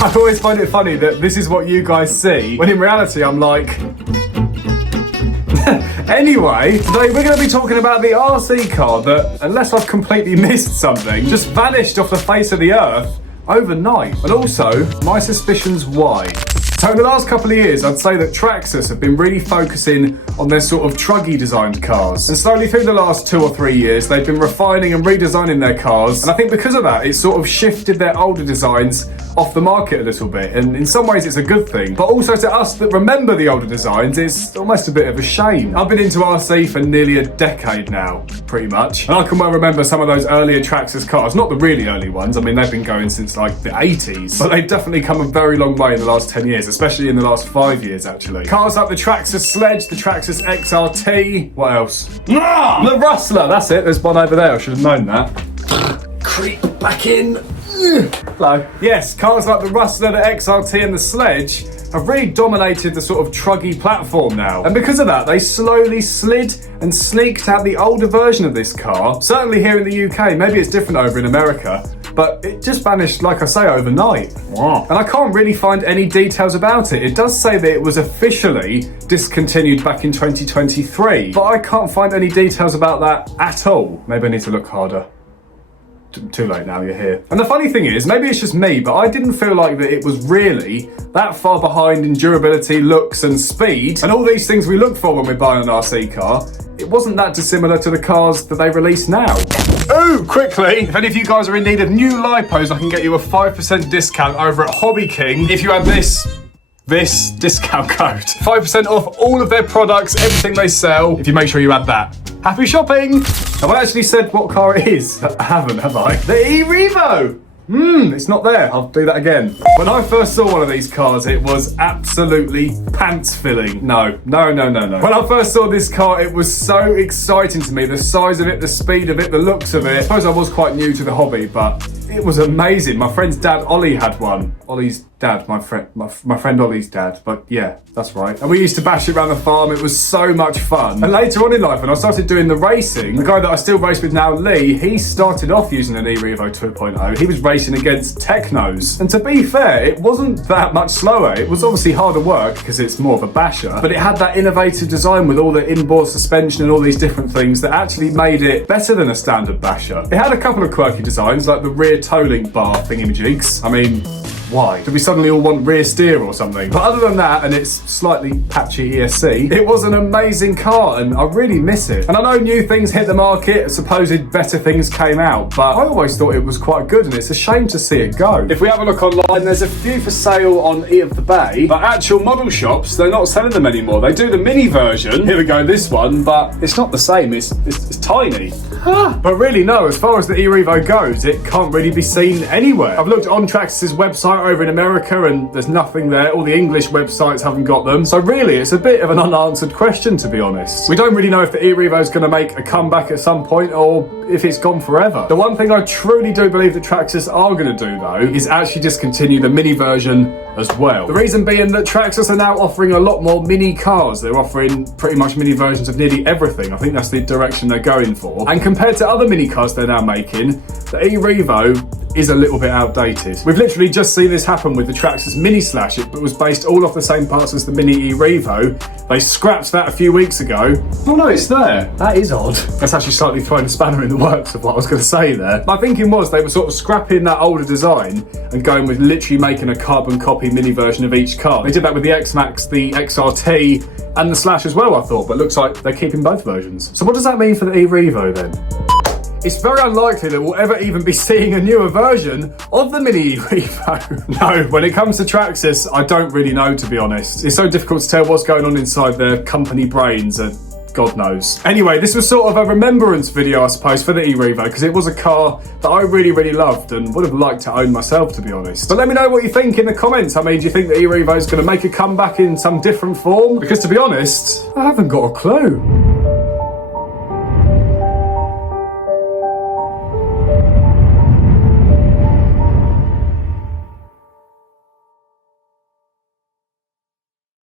I always find it funny that this is what you guys see, when in reality I'm like... Anyway, today we're going to be talking about the RC car that, unless I've completely missed something, just vanished off the face of the earth overnight. And also, my suspicions why. So in the last couple of years, I'd say that Traxxas have been really focusing on their sort of truggy designed cars. And slowly through the last 2 or 3 years, they've been refining and redesigning their cars. And I think because of that, it's sort of shifted their older designs off the market a little bit. And in some ways, it's a good thing. But also to us that remember the older designs, it's almost a bit of a shame. I've been into RC for nearly a decade now, pretty much. And I can well remember some of those earlier Traxxas cars, not the really early ones. I mean, they've been going since like the 80s. But they've definitely come a very long way in the last 10 years. Especially in the last 5 years, actually. Cars like the Traxxas Sledge, the Traxxas XRT. What else? The Rustler. That's it. There's one over there. I should have known that. Creep back in. Hello. Yes, cars like the Rustler, the XRT, and the Sledge have really dominated the sort of truggy platform now. And because of that, they slowly slid and sneaked out the older version of this car. Certainly here in the UK. Maybe it's different over in America. But it just vanished, like I say, overnight. Wow. And I can't really find any details about it. It does say that it was officially discontinued back in 2023, but I can't find any details about that at all. Maybe I need to look harder. Too late now, you're here. And the funny thing is, maybe it's just me, but I didn't feel like that it was really that far behind in durability, looks and speed, and all these things we look for when we're buying an RC car. It wasn't that dissimilar to the cars that they release now. Oh, quickly, if any of you guys are in need of new lipos, I can get you a 5% discount over at Hobby King if you have this discount code. 5% off all of their products, everything they sell, if you make sure you add that. Happy shopping! Have I actually said what car it is? I haven't, have I? The erevo! It's not there. I'll do that again. When I first saw one of these cars, it was absolutely pants-filling. No. When I first saw this car, it was so exciting to me. The size of it, the speed of it, the looks of it. I suppose I was quite new to the hobby, but it was amazing. My friend's dad, Ollie, had one. Ollie's dad, my friend Ollie's dad. But yeah, that's right. And we used to bash it around the farm. It was so much fun. And later on in life, when I started doing the racing, the guy that I still race with now, Lee, he started off using an erevo 2.0. He was racing against Technos. And to be fair, it wasn't that much slower. It was obviously harder work because it's more of a basher, but it had that innovative design with all the inboard suspension and all these different things that actually made it better than a standard basher. It had a couple of quirky designs, like the rear toe link bar thingamajigs. I mean, why? Did we suddenly all want rear steer or something? But other than that, and its slightly patchy ESC, it was an amazing car and I really miss it. And I know new things hit the market, supposed better things came out, but I always thought it was quite good and it's a shame to see it go. If we have a look online, there's a few for sale on E of the Bay, but actual model shops, they're not selling them anymore. They do the mini version, here we go, this one, but it's not the same, it's tiny. But really no, as far as the erevo goes, it can't really be seen anywhere. I've looked on Traxxas' website over in America and there's nothing there. All the English websites haven't got them. So really, it's a bit of an unanswered question, to be honest. We don't really know if the erevo is going to make a comeback at some point or if it's gone forever. The one thing I truly do believe that Traxxas are going to do, though, is actually discontinue the mini version as well. The reason being that Traxxas are now offering a lot more mini cars. They're offering pretty much mini versions of nearly everything. I think that's the direction they're going for. And compared to other mini cars they're now making, the erevo is a little bit outdated. We've literally just seen this happen with the Traxxas Mini Slash. It was based all off the same parts as the Mini erevo. They scrapped that a few weeks ago. Oh no, it's there. That is odd. That's actually slightly throwing a spanner in the works of what I was going to say there. My thinking was they were sort of scrapping that older design and going with literally making a carbon copy mini version of each car. They did that with the X-Max, the XRT, and the Slash as well, I thought, but looks like they're keeping both versions. So what does that mean for the erevo then? It's very unlikely that we'll ever even be seeing a newer version of the Mini erevo. No, when it comes to Traxxas, I don't really know, to be honest. It's so difficult to tell what's going on inside their company brains and God knows. Anyway, this was sort of a remembrance video, I suppose, for the erevo, because it was a car that I really, really loved and would have liked to own myself, to be honest. But let me know what you think in the comments. I mean, do you think the erevo is going to make a comeback in some different form? Because to be honest, I haven't got a clue.